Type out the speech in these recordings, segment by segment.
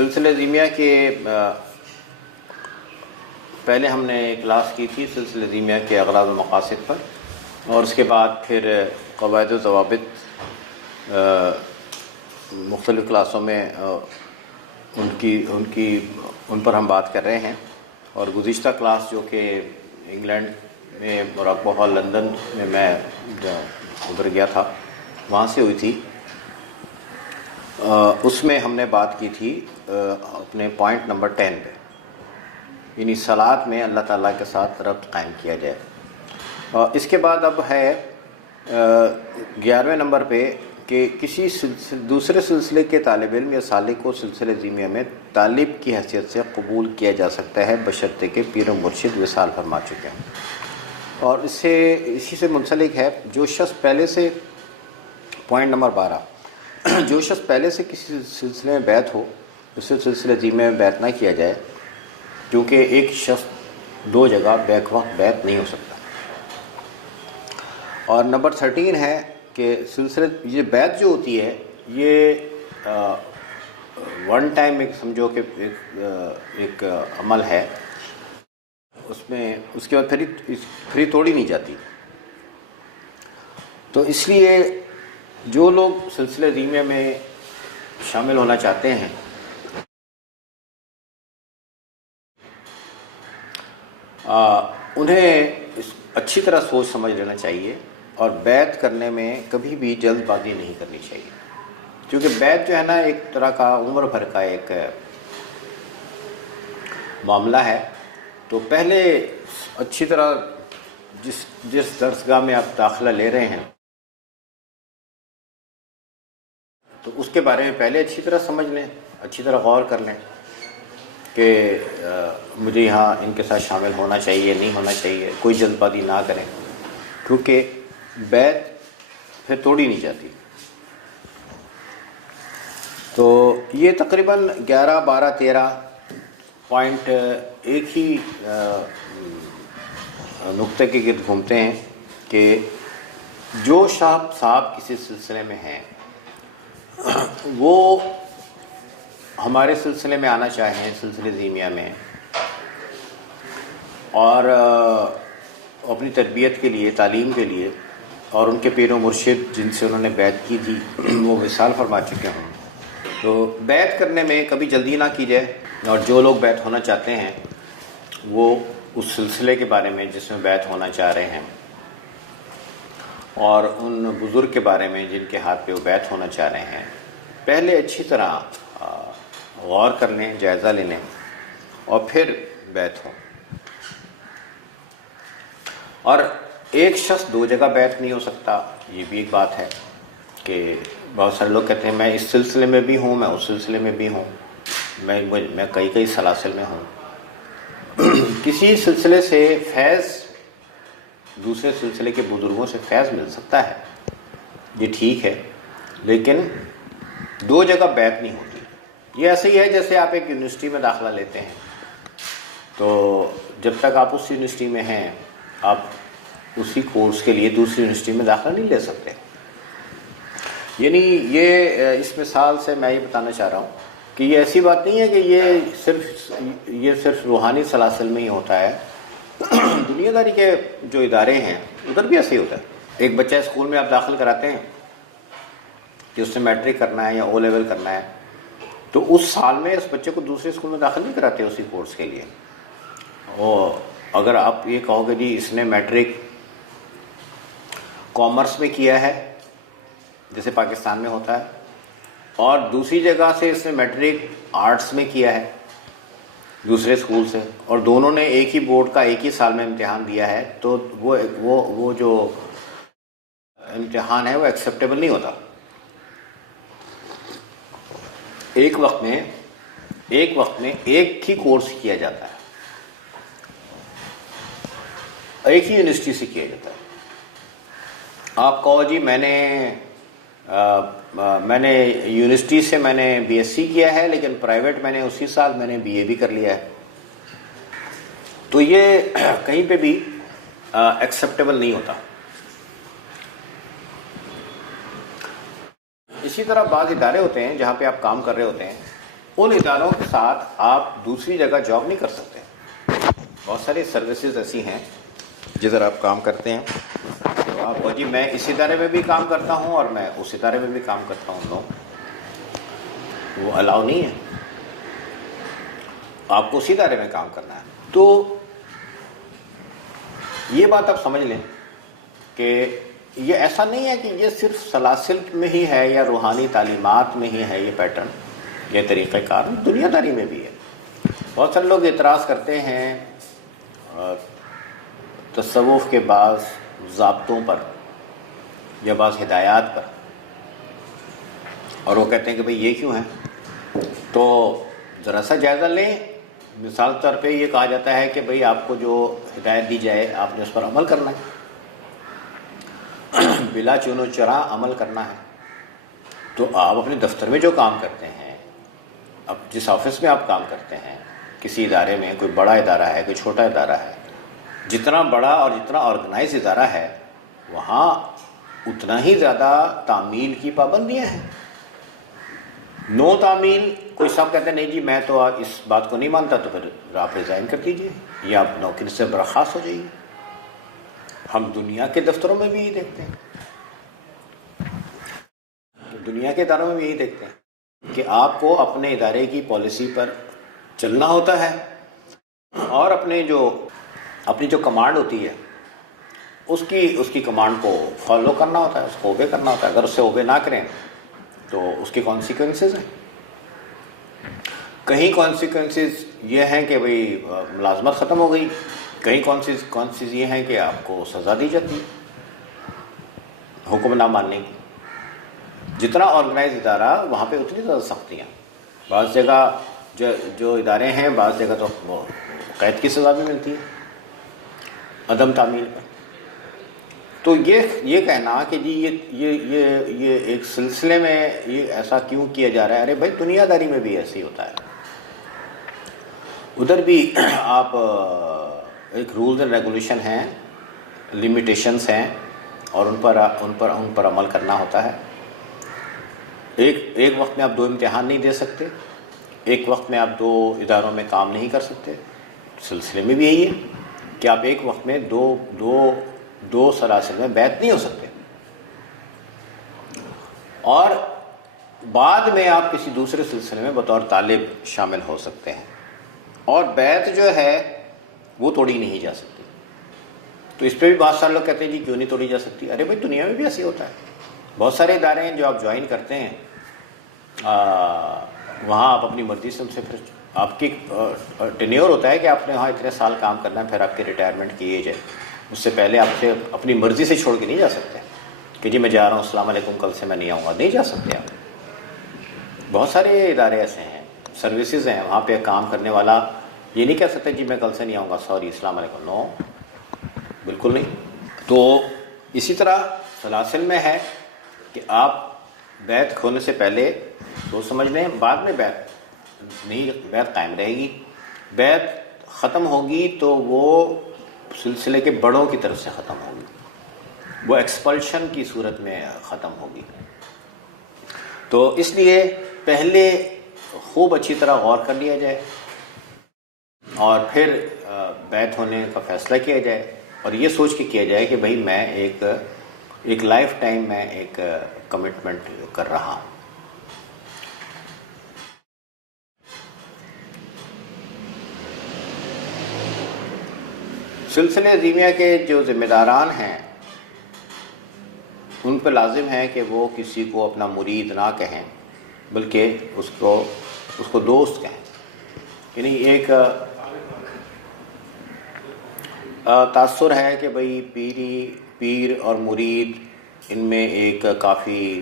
سلسلہ زیمیہ کے پہلے ہم نے کلاس کی تھی سلسلہ زیمیہ کے اغراض و مقاصد پر، اور اس کے بعد پھر قواعد و ضوابط مختلف کلاسوں میں ان پر ہم بات کر رہے ہیں. اور گزشتہ کلاس جو کہ انگلینڈ میں موراکو ہال لندن میں ادھر گیا تھا وہاں سے ہوئی تھی، اس میں ہم نے بات کی تھی اپنے پوائنٹ نمبر 10 پہ، یعنی صلاۃ میں اللہ تعالیٰ کے ساتھ ربط قائم کیا جائے. اس کے بعد اب ہے 11ویں نمبر پہ کہ کسی دوسرے سلسلے کے طالب علم یا سالک کو سلسلہ زیمیہ میں طالب کی حیثیت سے قبول کیا جا سکتا ہے بشرطے کہ پیر و مرشد وصال فرما چکے ہیں. اور اسی سے منسلک ہے جو شخص پہلے سے پوائنٹ نمبر 12 جو شخص پہلے سے کسی سلسلے میں بیعت ہو اسے سلسلہ زیمیہ میں بیعت نہ کیا جائے، کیونکہ ایک شخص دو جگہ بیک وقت بیعت نہیں ہو سکتا. اور نمبر 13 ہے کہ سلسلہ یہ بیعت جو ہوتی ہے یہ ون ٹائم ایک سمجھو کہ ایک عمل ہے، اس میں اس کے بعد پھر توڑی نہیں جاتی. تو اس لیے جو لوگ سلسلہ زیمیہ میں شامل ہونا چاہتے ہیں انہیں اچھی طرح سوچ سمجھ لینا چاہیے اور بیعت کرنے میں کبھی بھی جلد بازی نہیں کرنی چاہیے، کیونکہ بیعت جو ہے نا ایک طرح کا عمر بھر کا ایک معاملہ ہے. تو پہلے اچھی طرح جس درسگاہ میں آپ داخلہ لے رہے ہیں تو اس کے بارے میں پہلے اچھی طرح سمجھ لیں، اچھی طرح غور کر لیں کہ مجھے یہاں ان کے ساتھ شامل ہونا چاہیے نہیں ہونا چاہیے. کوئی جلد بازی نہ کریں کیونکہ بیعت پھر توڑی نہیں جاتی. تو یہ تقریباً 11 12 13 پوائنٹ ایک ہی نقطے کے گرد گھومتے ہیں کہ جو صاحب کسی سلسلے میں ہیں وہ ہمارے سلسلے میں آنا چاہیں سلسلے زیمیہ میں اور اپنی تربیت کے لیے تعلیم کے لیے، اور ان کے پیر و مرشد جن سے انہوں نے بیعت کی تھی وہ وصال فرما چکے ہوں، تو بیعت کرنے میں کبھی جلدی نہ کی جائے. اور جو لوگ بیعت ہونا چاہتے ہیں وہ اس سلسلے کے بارے میں جس میں بیعت ہونا چاہ رہے ہیں اور ان بزرگ کے بارے میں جن کے ہاتھ پہ وہ بیعت ہونا چاہ رہے ہیں پہلے اچھی طرح غور کر لیں، جائزہ لے لیں اور پھر بیعت ہو. اور ایک شخص دو جگہ بیعت نہیں ہو سکتا، یہ بھی ایک بات ہے کہ بہت سارے لوگ کہتے ہیں میں اس سلسلے میں بھی ہوں، میں اس سلسلے میں بھی ہوں، میں کئی سلاسل میں ہوں. کسی سلسلے سے فیض دوسرے سلسلے کے بزرگوں سے فیض مل سکتا ہے، یہ ٹھیک ہے، لیکن دو جگہ بیعت نہیں ہوتی. یہ ایسے ہی ہے جیسے آپ ایک یونیورسٹی میں داخلہ لیتے ہیں تو جب تک آپ اس یونیورسٹی میں ہیں آپ اسی کورس کے لیے دوسری یونیورسٹی میں داخلہ نہیں لے سکتے. یعنی یہ اس مثال سے میں یہ بتانا چاہ رہا ہوں کہ یہ ایسی بات نہیں ہے کہ یہ صرف روحانی سلاسل میں ہی ہوتا ہے. دنیا داری کے جو ادارے ہیں ادھر بھی ایسے ہی ہوتا ہے. ایک بچہ اسکول میں آپ داخل کراتے ہیں کہ اس نے میٹرک کرنا ہے یا او لیول کرنا ہے، تو اس سال میں اس بچے کو دوسرے اسکول میں داخل نہیں کراتے اسی کورس کے لیے. اور اگر آپ یہ کہو گے جی اس نے میٹرک کامرس میں کیا ہے جیسے پاکستان میں ہوتا ہے اور دوسری جگہ سے اس نے میٹرک آرٹس میں کیا ہے دوسرے اسکول سے، اور دونوں نے ایک ہی بورڈ کا ایک ہی سال میں امتحان دیا ہے، تو وہ جو امتحان ہے وہ ایکسیپٹیبل نہیں ہوتا. ایک وقت میں ایک ہی کورس کیا جاتا ہے، ایک ہی یونیورسٹی سے کیا جاتا ہے. آپ کہو جی میں نے یونیورسٹی سے میں نے بی ایس سی کیا ہے لیکن پرائیویٹ میں نے اسی سال میں نے بی اے بھی کر لیا ہے، تو یہ کہیں پہ بھی ایکسیپٹیبل نہیں ہوتا. اسی طرح بعض ادارے ہوتے ہیں جہاں پہ آپ کام کر رہے ہوتے ہیں ان اداروں کے ساتھ آپ دوسری جگہ جاب نہیں کر سکتے. بہت ساری سروسز ایسی ہیں جدھر آپ کام کرتے ہیں تو آپ کو جی میں اس ادارے میں بھی کام کرتا ہوں اور میں اس ادارے میں بھی کام کرتا ہوں. نو، وہ الاؤ نہیں ہے. آپ کو اسی ادارے میں کام کرنا ہے. تو یہ بات آپ سمجھ لیں کہ یہ ایسا نہیں ہے کہ یہ صرف سلاسل میں ہی ہے یا روحانی تعلیمات میں ہی ہے. یہ پیٹرن، یہ طریقہ کار دنیا داری میں بھی ہے. بہت سارے لوگ اعتراض کرتے ہیں تصوف کے بعض ضابطوں پر یا بعض ہدایات پر، اور وہ کہتے ہیں کہ بھئی یہ کیوں ہیں. تو ذرا سا جائزہ لیں. مثال کے طور پہ یہ کہا جاتا ہے کہ بھئی آپ کو جو ہدایت دی جائے آپ نے اس پر عمل کرنا ہے، بلا چون و چرا عمل کرنا ہے. تو آپ اپنے دفتر میں جو کام کرتے ہیں، اب جس آفس میں آپ کام کرتے ہیں، کسی ادارے میں، کوئی بڑا ادارہ ہے کوئی چھوٹا ادارہ ہے، جتنا بڑا اور جتنا آرگنائز ادارہ ہے وہاں اتنا ہی زیادہ تعمیل کی پابندیاں ہیں. نو تعمیل، کوئی صاحب کہتے ہیں نہیں جی میں تو اس بات کو نہیں مانتا، تو پھر آپ ریزائن کر دیجیے یا آپ نوکری سے برخاست ہو جائیے. ہم دنیا کے دفتروں میں بھی یہی دیکھتے ہیں، دنیا کے اداروں میں بھی یہی دیکھتے ہیں کہ آپ کو اپنے ادارے کی پالیسی پر چلنا ہوتا ہے اور اپنی جو کمانڈ ہوتی ہے اس کی کمانڈ کو فالو کرنا ہوتا ہے، اس کو اوبے کرنا ہوتا ہے. اگر اس سے اوبے نہ کریں تو اس کے کانسیکوینسز ہیں. کہیں کانسیکوینسز یہ ہیں کہ بھئی ملازمت ختم ہو گئی، کہیں کانسیکوینسز یہ ہیں کہ آپ کو سزا دی جاتی ہے حکم نہ ماننے کی. جتنا آرگنائز ادارہ وہاں پہ اتنی زیادہ سختیاں. بعض جگہ جو ادارے ہیں بعض جگہ تو قید کی سزا بھی ملتی ہے عدم تعمیل پر. تو یہ کہنا کہ جی یہ ایک سلسلے میں یہ ایسا کیوں کیا جا رہا ہے، ارے بھائی دنیا داری میں بھی ایسے ہی ہوتا ہے. ادھر بھی آپ ایک رولز اینڈ ریگولیشن ہیں، لمیٹیشنز ہیں اور ان پر عمل کرنا ہوتا ہے. ایک وقت میں آپ 2 امتحان نہیں دے سکتے، ایک وقت میں آپ 2 اداروں میں کام نہیں کر سکتے. سلسلے میں بھی یہی ہے کہ آپ ایک وقت میں دو سلاسل میں بیعت نہیں ہو سکتے، اور بعد میں آپ کسی دوسرے سلسلے میں بطور طالب شامل ہو سکتے ہیں، اور بیعت جو ہے وہ توڑی نہیں جا سکتی. تو اس پہ بھی بہت سارے لوگ کہتے ہیں جی کیوں نہیں توڑی جا سکتی. ارے بھائی دنیا میں بھی ایسے ہوتا ہے. بہت سارے ادارے ہیں جو آپ جوائن کرتے ہیں، وہاں آپ اپنی مرضی سے ان سے پھر آپ کی ٹینیور ہوتا ہے کہ آپ نے وہاں اتنے سال کام کرنا ہے، پھر آپ کی ریٹائرمنٹ کی ایج ہے. اس سے پہلے آپ سے اپنی مرضی سے چھوڑ کے نہیں جا سکتے کہ جی میں جا رہا ہوں السلام علیکم کل سے میں نہیں آؤں گا. نہیں جا سکتے آپ. بہت سارے ادارے ایسے ہیں، سروسز ہیں، وہاں پہ کام کرنے والا یہ نہیں کہہ سکتے جی میں کل سے نہیں آؤں گا، سوری السلام علیکم. نو، بالکل نہیں. تو اسی طرح سلاسل میں ہے کہ آپ بیعت کھونے سے پہلے تو سمجھ لیں، بعد میں بیعت قائم رہے گی. بیعت ختم ہوگی تو وہ سلسلے کے بڑوں کی طرف سے ختم ہوگی، وہ ایکسپلشن کی صورت میں ختم ہوگی. تو اس لیے پہلے خوب اچھی طرح غور کر لیا جائے اور پھر بیعت ہونے کا فیصلہ کیا جائے، اور یہ سوچ کے کیا جائے کہ بھئی میں ایک لائف ٹائم میں ایک کمٹمنٹ کر رہا ہوں. سلسلے عظیمیہ کے جو ذمہ داران ہیں ان پہ لازم ہے کہ وہ کسی کو اپنا مرید نہ کہیں بلکہ اس کو دوست کہیں. یعنی ایک تاثر ہے کہ بھئی پیر اور مرید ان میں ایک کافی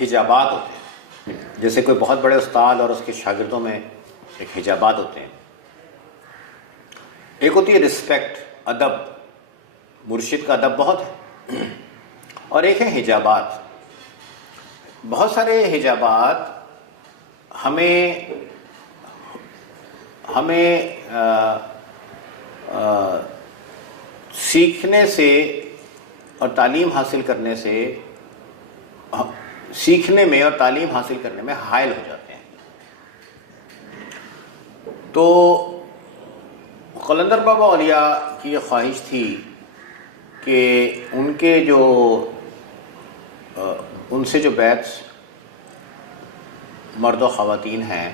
حجابات ہوتے ہیں. جیسے کوئی بہت بڑے استاد اور اس کے شاگردوں میں ایک حجابات ہوتے ہیں. ایک ہوتی ہے رسپیکٹ، ادب، مرشد کا ادب بہت ہے، اور ایک ہے حجابات. بہت سارے حجابات ہمیں سیکھنے سے اور تعلیم حاصل کرنے سے سیکھنے میں اور تعلیم حاصل کرنے میں حائل ہو جاتے ہیں۔ تو قلندر بابا اولیاء کی یہ خواہش تھی کہ ان کے جو ان سے جو بیچ مرد و خواتین ہیں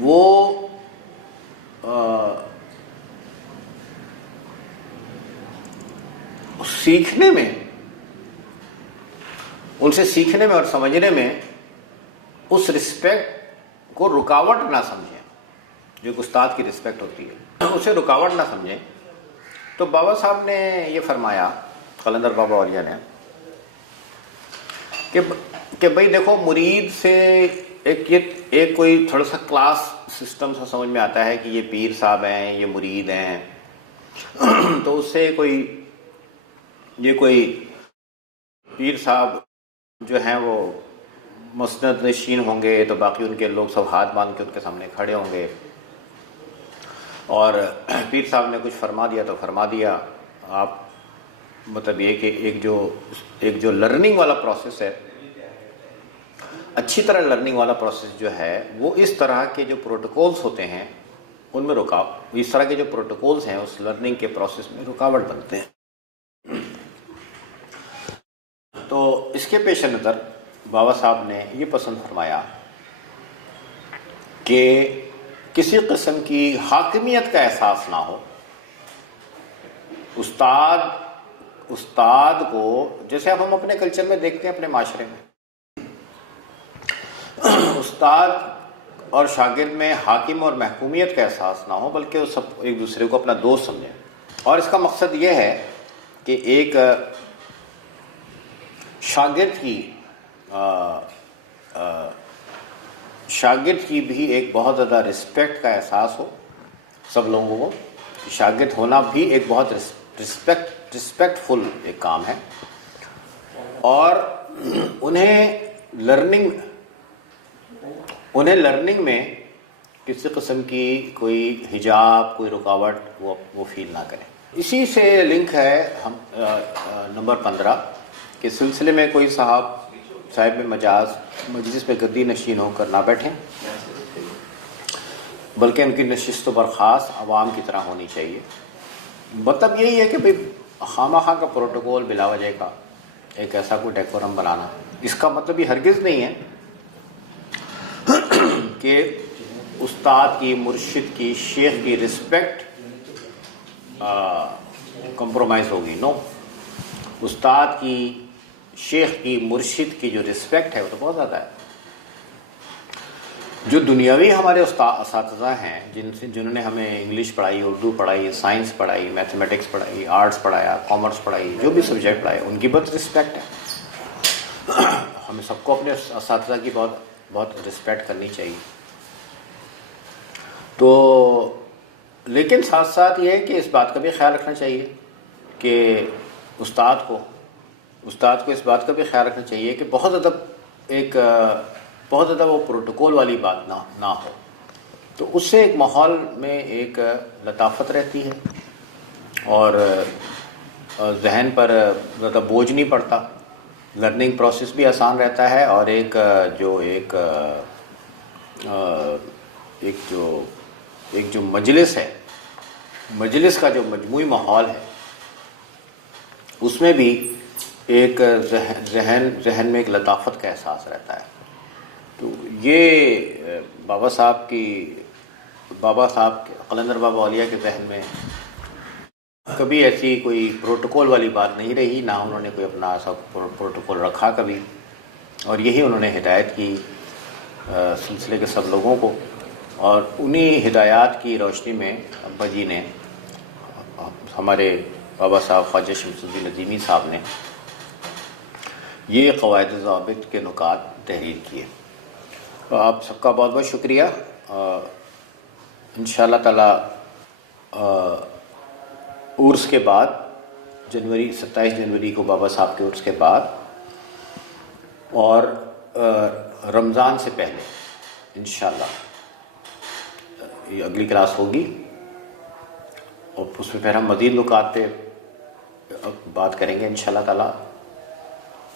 وہ سیکھنے میں، ان سے سیکھنے میں اور سمجھنے میں اس رسپیکٹ کو رکاوٹ نہ سمجھیں، جو ایک استاد کی رسپیکٹ ہوتی ہے اسے رکاوٹ نہ سمجھیں۔ تو بابا صاحب نے یہ فرمایا، قلندر بابا اولیاء نے، کہ بھئی دیکھو، مرید سے ایک کوئی تھوڑا سا کلاس سسٹم سا سمجھ میں آتا ہے کہ یہ پیر صاحب ہیں، یہ مرید ہیں، تو اس سے یہ کوئی پیر صاحب جو ہیں وہ مسند نشین ہوں گے تو باقی ان کے لوگ سب ہاتھ باندھ کے ان کے سامنے کھڑے ہوں گے، اور پیر صاحب نے کچھ فرما دیا تو فرما دیا۔ آپ مطلب یہ کہ ایک جو لرننگ والا پروسیس ہے، اچھی طرح لرننگ والا پروسیس جو ہے، وہ اس طرح کے جو پروٹوکولز ہوتے ہیں ان میں اس طرح کے جو پروٹوکولز ہیں اس لرننگ کے پروسیس میں رکاوٹ بنتے ہیں۔ تو اس کے پیش نظر بابا صاحب نے یہ پسند فرمایا کہ کسی قسم کی حاکمیت کا احساس نہ ہو۔ استاد کو، جیسے اب ہم اپنے کلچر میں دیکھتے ہیں، اپنے معاشرے میں استاد اور شاگرد میں حاکم اور محکومیت کا احساس نہ ہو، بلکہ وہ سب ایک دوسرے کو اپنا دوست سمجھیں۔ اور اس کا مقصد یہ ہے کہ ایک شاگرد کی بھی ایک بہت زیادہ رسپیکٹ کا احساس ہو سب لوگوں کو۔ شاگرد ہونا بھی ایک بہت رسپیکٹ فل ایک کام ہے، اور انہیں لرننگ میں کسی قسم کی کوئی حجاب، کوئی رکاوٹ وہ فیل نہ کریں۔ اسی سے لنک ہے نمبر 15 کہ سلسلے میں کوئی صاحب مجلس میں گدی نشین ہو کر نہ بیٹھیں، بلکہ ان کی نشست و برخاست عوام کی طرح ہونی چاہیے۔ مطلب یہی ہے کہ بھئی خواہ کا پروٹوکول بلا وجہ کا ایک ایسا کوئی ڈیکورم بنانا، اس کا مطلب یہ ہرگز نہیں ہے کہ استاد کی، مرشد کی، شیخ کی رسپیکٹ کمپرومائز ہوگی۔ نو، استاد کی، شیخ کی، مرشد کی جو رسپیکٹ ہے وہ تو بہت زیادہ ہے۔ جو دنیاوی ہمارے اساتذہ ہیں، جنہوں نے ہمیں انگلش پڑھائی، اردو پڑھائی، سائنس پڑھائی، میتھمیٹکس پڑھائی، آرٹس پڑھایا، کامرس پڑھائی، جو بھی سبجیکٹ پڑھائے، ان کی بہت رسپیکٹ ہے۔ ہمیں سب کو اپنے اساتذہ کی بہت رسپیکٹ کرنی چاہیے۔ تو لیکن ساتھ ساتھ یہ ہے کہ اس بات کا بھی خیال رکھنا چاہیے کہ استاد کو اس بات کا بھی خیال رکھنا چاہیے کہ بہت زیادہ وہ پروٹوکول والی بات نہ ہو، تو اس سے ایک ماحول میں ایک لطافت رہتی ہے اور ذہن پر زیادہ بوجھ نہیں پڑتا، لرننگ پروسیس بھی آسان رہتا ہے، اور ایک جو مجلس ہے، مجلس کا جو مجموعی ماحول ہے، اس میں بھی ایک ذہن میں ایک لطافت کا احساس رہتا ہے۔ تو یہ بابا صاحب قلندر بابا اولیاء کے ذہن میں کبھی ایسی کوئی پروٹوکول والی بات نہیں رہی، نہ انہوں نے کوئی اپنا ایسا پروٹوکول رکھا کبھی، اور یہی انہوں نے ہدایت کی سلسلے کے سب لوگوں کو، اور انہی ہدایات کی روشنی میں ابا جی نے، ہمارے بابا صاحب خواجہ شمس الدین عظیمی صاحب نے یہ قواعد و ضوابط کے نکات تحریر کیے۔ تو آپ سب کا بہت بہت شکریہ۔ انشاءاللہ تعالی عرس کے بعد 27 جنوری کو بابا صاحب کے عرس کے بعد اور رمضان سے پہلے انشاءاللہ یہ اگلی کلاس ہوگی، اور اس میں پھر ہم مزید نکات پہ بات کریں گے انشاءاللہ تعالی۔